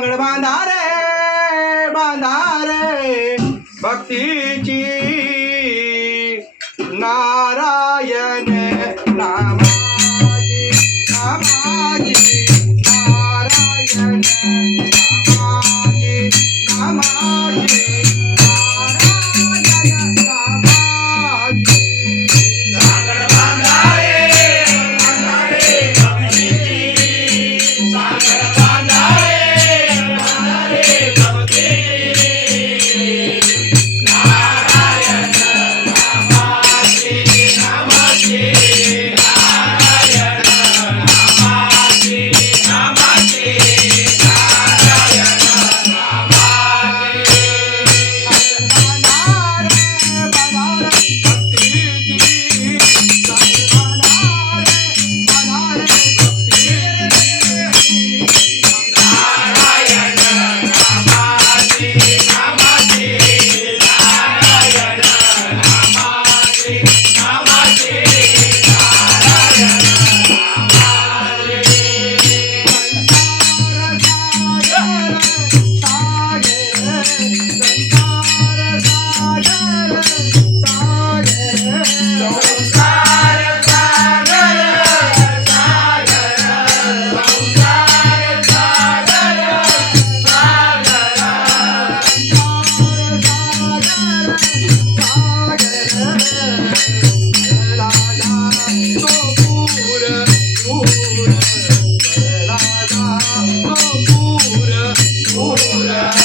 सांगड बांधा रे बांधा रे भक्तीची नारायण Fofura.